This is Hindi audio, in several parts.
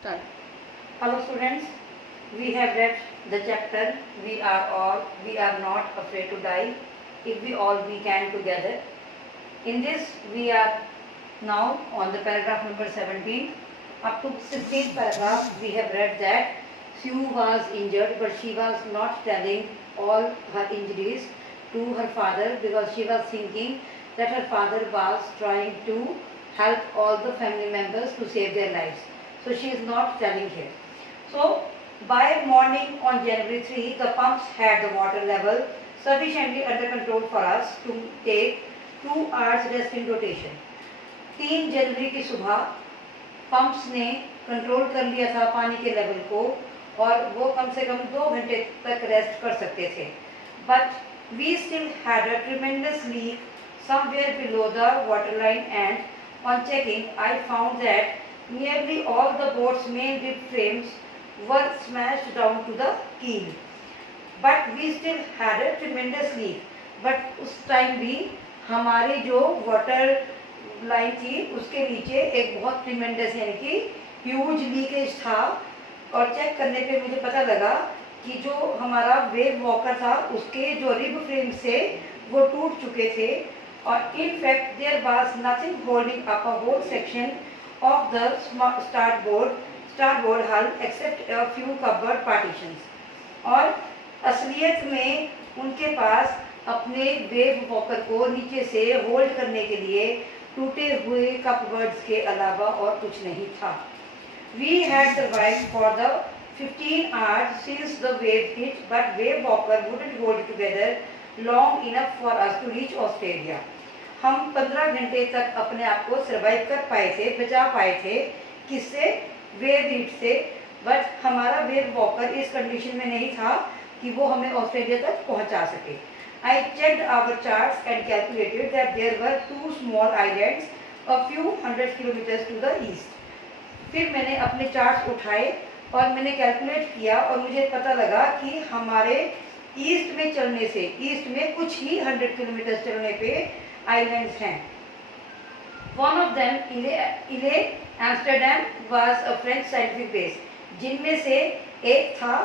Start. Hello students, we have read the chapter We are not afraid to die if we all we can together. In this we are now on the paragraph number 17. Up to 16th paragraph we have read that Sue was injured but she was not telling all her injuries to her father because she was thinking that her father was trying to help all the family members to save their lives. So she is not telling here. So by morning on January 3, the pumps had the water level sufficiently under control for us to take 2 hours rest in rotation. 3 जनवरी की सुबह पंप्स ने कंट्रोल कर लिया था पानी के लेवल को और वो कम से कम 2 घंटे तक रेस्ट कर सकते थे. But we still had a tremendous leak somewhere below the water line, and on checking I found that nearly all the boat's main rib frames were smashed down to the keel. But we still had a tremendous leak. But उस टाइम भी हमारी जो वाटर लाइन थी उसके नीचे एक बहुत ट्रिमेंडस यानी कि ह्यूज लीकेज था. और चेक करने पे मुझे पता लगा कि जो हमारा वेव वॉकर था उसके जो रिब फ्रेम से वो टूट चुके थे. और in fact there was nothing holding up a whole section of the starboard hull except a few covered partitions. और असलियत में उनके पास अपने वेव वॉकर को नीचे से होल्ड करने के लिए टूटे हुए कपबर्ड्स के अलावा और कुछ नहीं था. We had survived for the 15 hours since the wave hit, but wave walker wouldn't hold together long enough for us to reach Australia. हम 15 घंटे तक अपने आप को सर्वाइव कर पाए थे, बचा पाए थे. किससे? वेव हीट से. बट हमारा वेव वॉकर इस कंडीशन में नहीं था कि वो हमें ऑस्ट्रेलिया तक पहुंचा सके. I checked our charts and calculated that there were 2 small islands a few hundred kilometers to the east. फिर मैंने अपने चार्ट्स उठाए और मैंने कैलकुलेट किया और मुझे पता लगा कि हमारे ईस्ट में चलने से, ईस्ट में कुछ ही 100 किलोमीटर चलने पे आइलैंड्स हैं. वन ऑफ देम इले Amsterdam was a French scientific base. जिनमें से एक था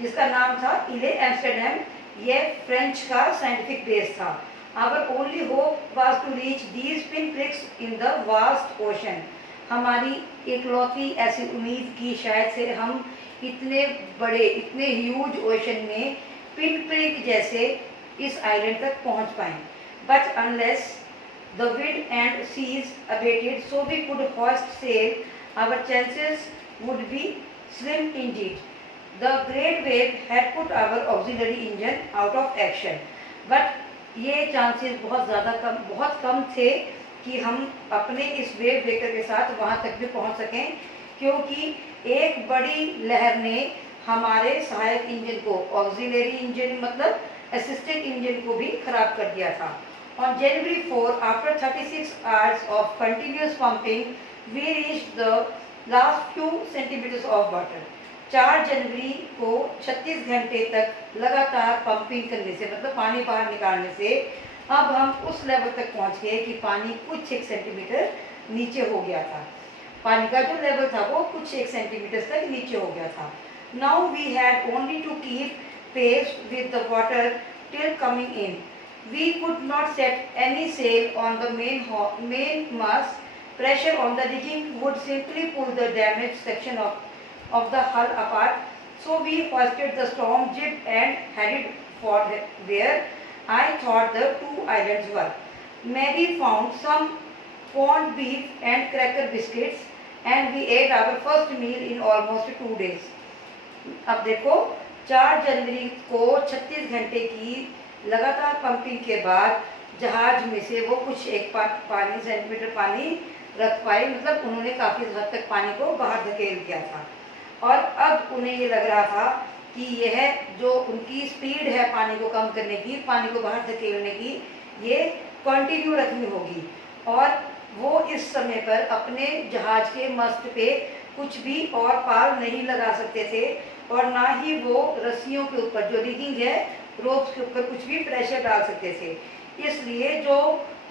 जिसका नाम था इले एम्स्टर्डम. ये फ्रेंच का साइंटिफिक बेस था. Our only hope was to reach these pin pricks in the vast ocean. हमारी एकलौती ऐसी उम्मीद की शायद से हम इतने बड़े, इतने ह्यूज ओशन में पिन प्रिक जैसे इस आइलैंड तक पहुंच पाएं. But unless the wind and seas abated so we could hoist sail, our chances would be slim indeed. The great wave had put our auxiliary engine out of action. But ये chances बहुत कम थे कि हम अपने इस वेव ब्रेकर के साथ वहाँ तक भी पहुँच सकें, क्योंकि एक बड़ी लहर ने हमारे सहायक इंजन को, ऑक्सिलरी इंजन मतलब असिस्टेंट इंजन को भी खराब कर दिया था. On January 4, after 36 hours of continuous pumping, we reached the last few centimeters of water. 4 जनवरी को 36 घंटे तक लगातार पंपिंग करने से, मतलब पानी बाहर निकालने से, अब हम उस लेवल तक पहुंच गए कि पानी कुछ 1 सेंटीमीटर नीचे हो गया था. पानी का जो लेवल था वो कुछ 1 सेंटीमीटर तक नीचे हो गया था. Now we had only to keep pace with the water till coming in. We could not set any sail on the main mast. Pressure on the rigging would simply pull the damaged section of the hull apart. So we hoisted the storm jib and headed for where I thought the 2 islands were. Mary found some corned beef and cracker biscuits, and we ate our first meal in almost 2 days. अब देखो, 4 जनवरी को 36 घंटे की लगातार पंपिंग के बाद जहाज में से वो कुछ 1 सेंटीमीटर पानी रख पाए, मतलब उन्होंने काफ़ी हद तक पानी को बाहर धकेल दिया था. और अब उन्हें ये लग रहा था कि यह जो उनकी स्पीड है पानी को कम करने की, पानी को बाहर धकेलने की, ये कंटिन्यू रखनी होगी. और वो इस समय पर अपने जहाज के मस्त पे कुछ भी और पाल नहीं लगा सकते थे और ना ही वो रस्सियों के ऊपर जो रिगिंग है, रोप्स के ऊपर कुछ भी प्रेशर डाल सकते थे. इसलिए जो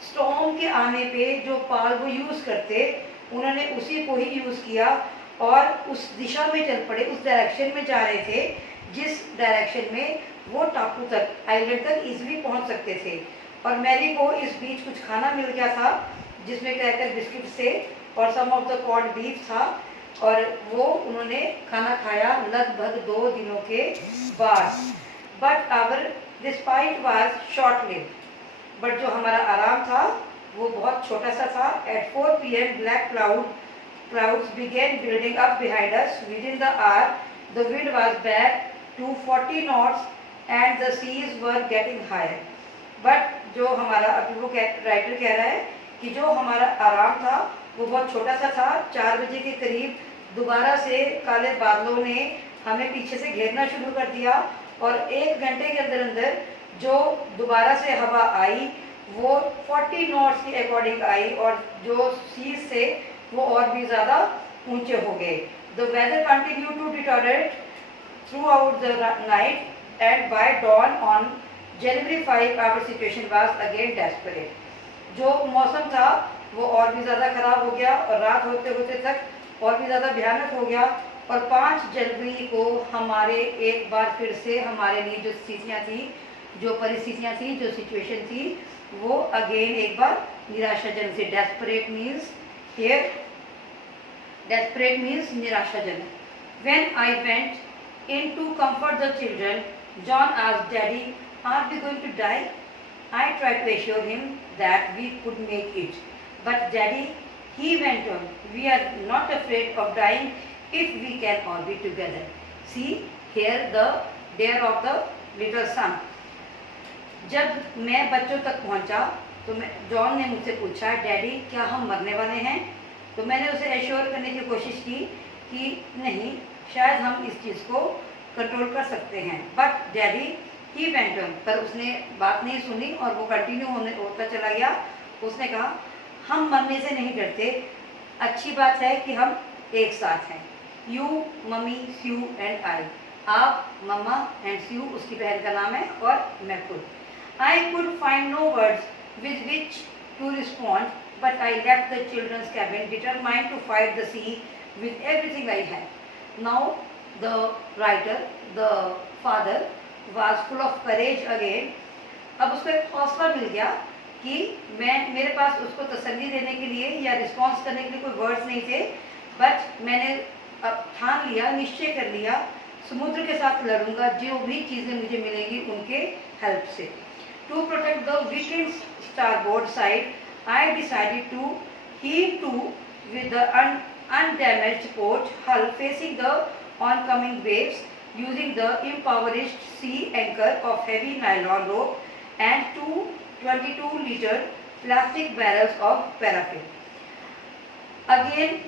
स्टॉर्म के आने पे जो पाल वो यूज़ करते, उन्होंने उसी को ही यूज़ किया और उस दिशा में चल पड़े, उस डायरेक्शन में जा रहे थे जिस डायरेक्शन में वो टापू तक, आइलैंड तक इजीली पहुंच सकते थे। और मैरी को इस बीच कुछ खाना मिल गया था जिसमें क्रैकर बिस्किट से और सम ऑफ द कॉर्न बीफ था, और वो उन्होंने खाना खाया लगभग 2 दिनों के बाद। But our respite was short lived, but जो हमारा आराम था वो बहुत छोटा सा था। At 4 PM black clouds began building up behind us. Within the hour, the wind was back to 40 knots and the seas were getting higher. But जो हमारा, अभी वो राइटर कह रहा है कि जो हमारा आराम था वो बहुत छोटा सा था। 4 बजे के करीब दोबारा से काले बादलों ने हमें पीछे से घेरना शुरू कर दिया, और 1 घंटे के अंदर अंदर जो दोबारा से हवा आई वो 40 नॉट्स के अकॉर्डिंग आई, और जो सीज से वो और भी ज़्यादा ऊंचे हो गए। The weather continue to deteriorate throughout the night and by dawn on January 5 our situation was again desperate. जो मौसम था वो और भी ज़्यादा ख़राब हो गया और रात होते होते तक और भी ज़्यादा भयानक हो गया, और 5 जनवरी को हमारे एक बार फिर से हमारे लिए जो स्थितियाँ थी, जो परिस्थितियाँ थी, जो सिचुएशन थी, वो अगेन एक बार निराशाजनक से, desperate means here, desperate means निराशाजनक। When I went in to comfort the children, John asked Daddy, "Are we going to die?" I tried to assure him that we could make it. But Daddy, he went on, "We are not afraid of dying if we can all be together." See here the dare of the little son. जब मैं बच्चों तक पहुंचा तो जॉन ने मुझसे पूछा, डैडी क्या हम मरने वाले हैं? तो मैंने उसे एश्योर करने की कोशिश की कि नहीं, शायद हम इस चीज़ को कंट्रोल कर सकते हैं। But daddy he went on, पर उसने बात नहीं सुनी और वो कंटिन्यू होता चला गया। उसने कहा, हम मरने से नहीं डरते, अच्छी बात है कि हम एक साथ हैं। You, mummy, Sue and I. आप, मम्मा एंड स्यू उसकी बहन का नाम है, और मैं खुद। I could find no words with which to respond, but I left the children's cabin determined to fight the sea with everything I had. Now the writer, the father, was full of courage again. अब उसको एक हौसला मिल गया कि मेरे पास उसको तसल्ली देने के लिए या रिस्पॉन्स करने के लिए कोई वर्ड्स नहीं थे, बट मैंने अब ठान लिया, निश्चय कर लिया, समुद्र के साथ लड़ूंगा, जो भी चीज़ें मुझे मिलेंगी उनके हेल्प से। To protect the weakened starboard side, I decided to heave to with the undamaged port hull facing the oncoming waves, using the impoverished sea anchor of heavy nylon rope and 2 22-liter plastic barrels of paraffin. Again,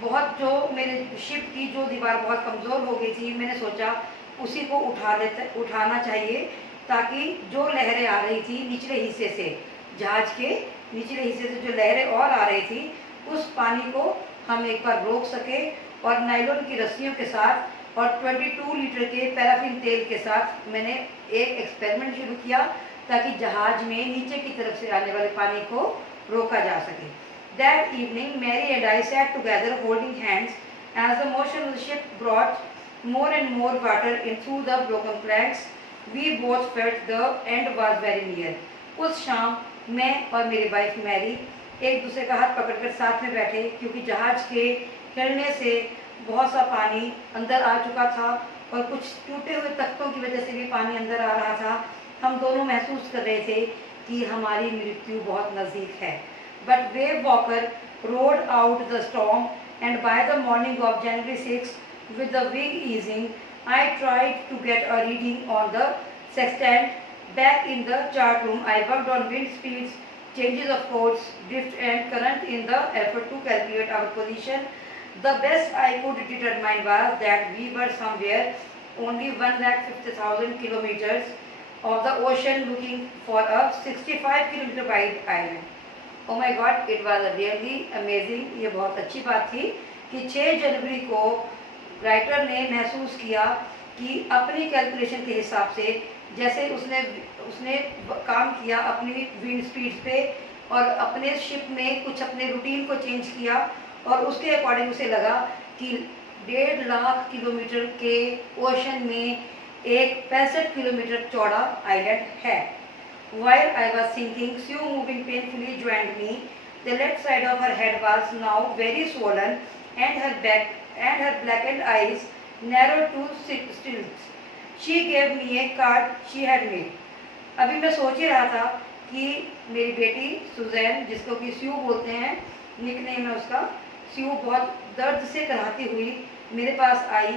बहुत जो मेरे शिप की जो दीवार बहुत कमज़ोर हो गई थी, मैंने सोचा उसी को उठाना चाहिए, ताकि जो लहरें आ रही थी निचले हिस्से से, जहाज के निचले हिस्से से जो लहरें और आ रही थी, उस पानी को हम एक बार रोक सके। और नायलॉन की रस्सियों के साथ और 22 लीटर के पैराफिन तेल के साथ मैंने एक एक्सपेरिमेंट शुरू किया, ताकि जहाज में नीचे की तरफ से आने वाले पानी को रोका जा सके। That evening Mary and I sat together holding hands as the motion of the ship brought more and more water in through the broken planks. We both felt the end was very near. उस शाम मैं और मेरी वाइफ मैरी एक दूसरे का हाथ पकड़कर साथ में बैठे, क्योंकि जहाज के हिलने से बहुत सा पानी अंदर आ चुका था और कुछ टूटे हुए तख्तों की वजह से भी पानी अंदर आ रहा था। हम दोनों महसूस कर रहे थे कि हमारी मृत्यु बहुत नज़दीक है। But wave walker road out the storm and by the morning of January 6 with the wind easing, I tried to get a reading on the sextant. Back in the chart room, I worked on wind speeds, changes of course, drift and current in the effort to calculate our position. The best I could determine was that we were somewhere only 150,000 kilometers of the ocean, looking for a 65-kilometer wide island. Oh my God, it was really amazing. ये बहुत अच्छी बात थी कि 6 जनवरी को राइटर ने महसूस किया कि अपनी कैलकुलेशन के हिसाब से, जैसे उसने काम किया अपनी विंड स्पीड पे और अपने शिप में कुछ अपने रूटीन को चेंज किया, और उसके अकॉर्डिंग उसे लगा कि 1.5 लाख किलोमीटर के ओशन में एक 65 किलोमीटर चौड़ा आइलैंड है। While I was thinking, Sue moving painfully joined me. The left side of her head was now very swollen, and her back and her blackened eyes narrowed to slits. She gave me a card she had made. अभी मैं सोच ही रहा था कि मेरी बेटी सुजैन, जिसको कि स्यू बोलते हैं, निकनेम है उसका, स्यू बहुत दर्द से कराहती हुई मेरे पास आई।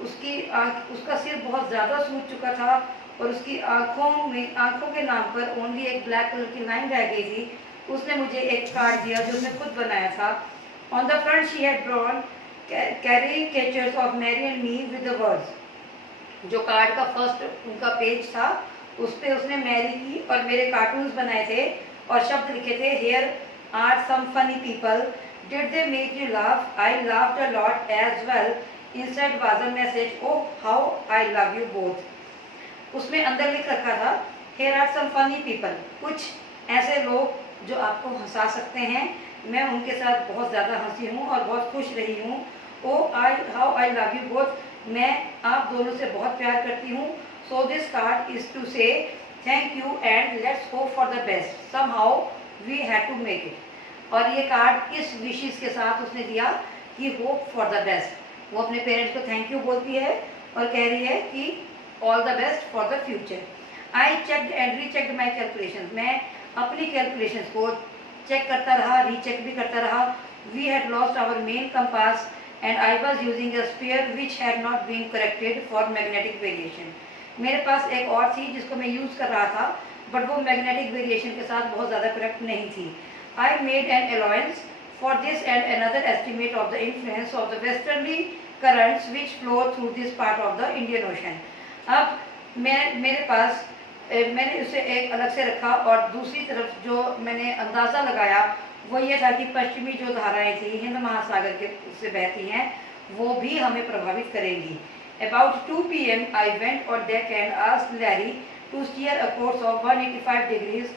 उसका सिर बहुत ज़्यादा सूज चुका था और उसकी आँखों के नाम पर ओनली एक ब्लैक कलर की लाइन रह गई थी। उसने मुझे एक कार्ड दिया जो उसने खुद बनाया था। On the front she had drawn caricatures of Mary and me with the words. जो कार्ड का फर्स्ट उनका पेज था उस पे उसने मैरी की और मेरे कार्टून्स बनाए थे और शब्द लिखे थे, here are some funny people, did they make you laugh, I laughed a lot as well, inside was a message, oh how I love you both. उसमें अंदर लिख रखा था, here are some funny people, कुछ ऐसे लोग जो आपको हंसा सकते हैं, मैं उनके साथ बहुत ज़्यादा हंसी हूँ और बहुत खुश रही हूँ। How I love you both, मैं आप दोनों से बहुत प्यार करती हूँ। So this card is to say thank you and let's hope for the best, somehow we had to make it. और ये कार्ड इस विशेष के साथ उसने दिया कि होप फॉर द बेस्ट। वो अपने पेरेंट्स को थैंक यू बोलती है और कह रही है कि all the best for the future. I checked and rechecked my calculation, मैं अपनी कैलकुलेशंस को चेक करता रहा, रीचेक भी करता रहा। We had lost our main compass and I was using a sphere which had not been corrected for magnetic variation. मेरे पास एक और थी जिसको मैं यूज़ कर रहा था, बट वो मैग्नेटिक वेरिएशन के साथ बहुत ज़्यादा करेक्ट नहीं थी। I made an allowance for this and another estimate of the influence of the westerly currents which flow through this part of the Indian Ocean। अब मैंने उसे एक अलग से रखा और दूसरी तरफ जो मैंने अंदाज़ा लगाया वो ये था कि पश्चिमी जो धाराएं थी हिंद महासागर के से बहती हैं वो भी हमें प्रभावित करेंगी। About 2 p.m. I went on deck and asked Larry to steer a course of 185 degrees.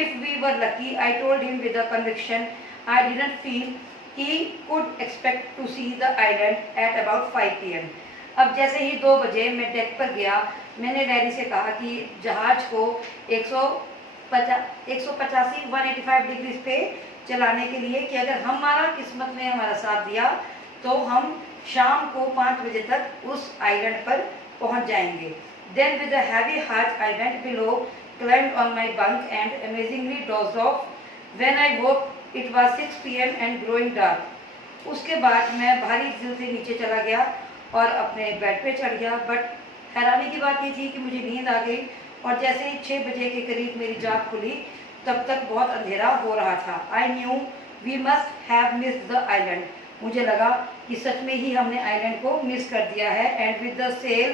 If we were lucky, I told him with a conviction I didn't feel he could expect to see the island at about 5 p.m. अब जैसे ही 2 बजे मैं डेक पर गया, मैंने लैरी से कहा कि जहाज को 185 डिग्री पे चलाने के लिए कि अगर हमारा किस्मत ने हमारा साथ दिया तो हम शाम को 5 बजे तक उस आइलैंड पर पहुंच जाएंगे। Then with a heavy heart I went below, climbed on my bunk and amazingly dozed off. When I woke it was 6 p.m. and growing dark. उसके बाद मैं भारी दिल से नीचे चला गया और अपने बेड पे चढ़ गया। बट हैरानी की बात ये थी कि मुझे नींद आ गई और जैसे ही 6 बजे के करीब मेरी जाग खुली तब तक बहुत अंधेरा हो रहा था। I knew we must have missed the island, मुझे लगा कि सच में ही हमने आइलैंड को मिस कर दिया है। And with the sail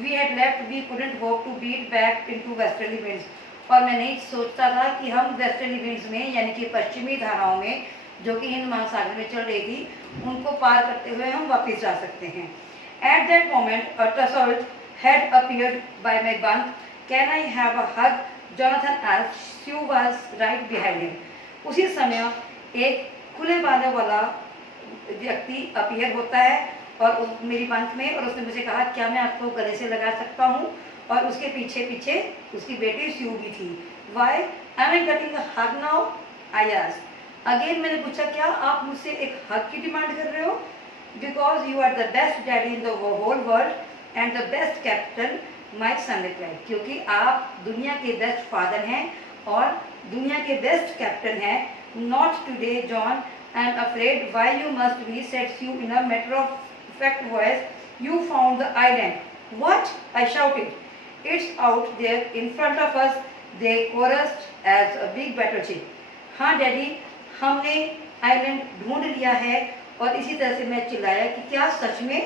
we had left we couldn't hope to beat back into westerly winds. और मैं नहीं सोचता था कि हम वेस्टर्ली विंड्स में यानी कि पश्चिमी धाराओं में जो कि हिंद महासागर में चल रही थी उनको पार करते हुए हम वापस जा सकते हैं। एट दैट मोमेंट अ टसल्ट had appeared by my bunk. Can I have a hug? Jonathan asked. Sue was right behind him. उसी समय एक खुले बालों वाला व्यक्ति अपीयर होता है और मेरी बंक में, और उसने मुझे कहा क्या मैं आपको गले से लगा सकता हूँ, और उसके पीछे पीछे उसकी बेटी स्यू भी थी। Why am I getting a hug now? I asked. Again मैंने पूछा क्या आप मुझसे एक हग की डिमांड कर रहे हो? Because you are the best daddy in the whole world and the best captain, my son replied. क्योंकि आप दुनिया के बेस्ट फादर हैं और दुनिया के बेस्ट कैप्टन हैं। Not today, John. I am afraid. Why you must be, said Sue in a matter-of-fact voice. You found the island. What? I shouted. It's out there in front of us. They chorused as a big battleship. हाँ डैडी, हमने आइलैंड ढूंढ लिया है। और इसी तरह से मैं चिल्लाया कि क्या सच में?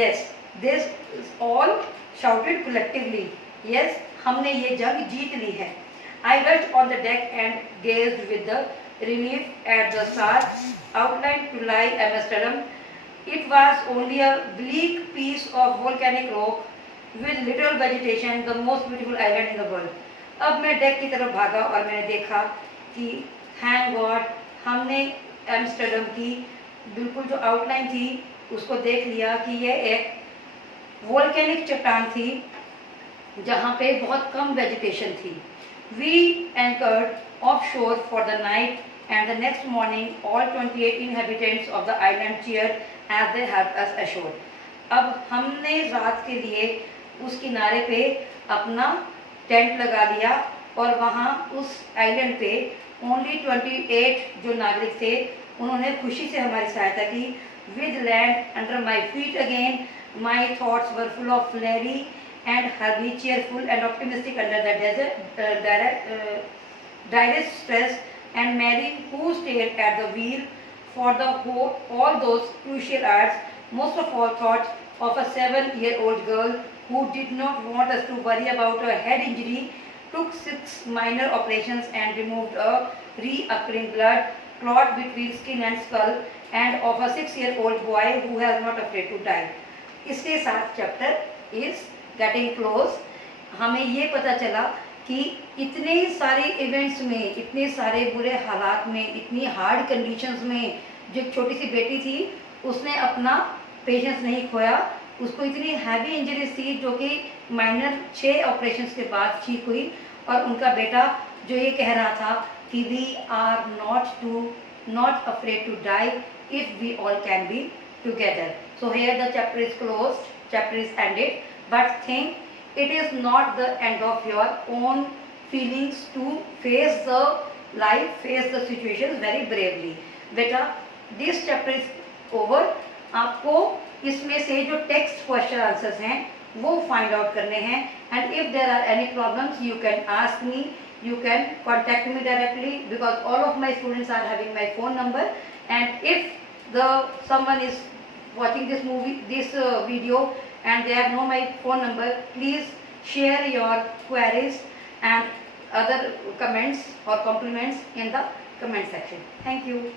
Yes. This all shouted collectively. Yes, हमने ये जंग जीत ली है। I rushed on the deck and gazed with the relief at the stars outlined to lie Amsterdam. It was only a bleak piece of volcanic rock with little vegetation, the most beautiful island in the world. अब मैं डेक की तरफ भागा और मैंने देखा कि थैंक गॉड हमने एम्स्टर्डम की बिल्कुल जो आउटलाइन थी उसको देख लिया कि यह एक वोल्केनिक चट्टान थी जहाँ पे बहुत कम वेजिटेशन थी। वी एंकर्ड ऑफ शोर for the night and the next morning all 28 inhabitants of the island cheered as they helped us ashore. अब हमने रात के लिए उस किनारे पे अपना टेंट लगा लिया और वहाँ उस आइलैंड पे ओनली 28 जो नागरिक थे उन्होंने खुशी से हमारी सहायता की। With land under my feet again my thoughts were full of flurry and Herbie cheerful and optimistic under the direst stress, and Mary, who stayed at the wheel for all those crucial hours, most of all thought of a 7-year-old girl who did not want us to worry about a head injury, took 6 minor operations and removed a reoccurring blood clot between skin and skull, and of a 6-year-old boy who was not afraid to die. इसके साथ चैप्टर इज गेटिंग क्लोज। हमें ये पता चला कि इतने सारे इवेंट्स में, इतने सारे बुरे हालात में, इतनी हार्ड कंडीशंस में जो छोटी सी बेटी थी उसने अपना पेशेंस नहीं खोया। उसको इतनी हैवी इंजरीज थी जो कि माइनर 6 ऑपरेशंस के बाद ठीक हुई, और उनका बेटा जो ये कह रहा था कि we are not afraid to die if we all can be together. So here the chapter is closed, chapter is ended, but think it is not the end of your own feelings to face the life, face the situations very bravely. बेटा this chapter is over। आपको इसमें से जो टेक्स्ट क्वेश्चन आंसर्स हैं वो फाइंड आउट करने हैं, and if there are any problems you can ask me, you can contact me directly because all of my students are having my phone number, and if someone is watching this video and they have know my phone number, please share your queries and other comments or compliments in the comment section. Thank you.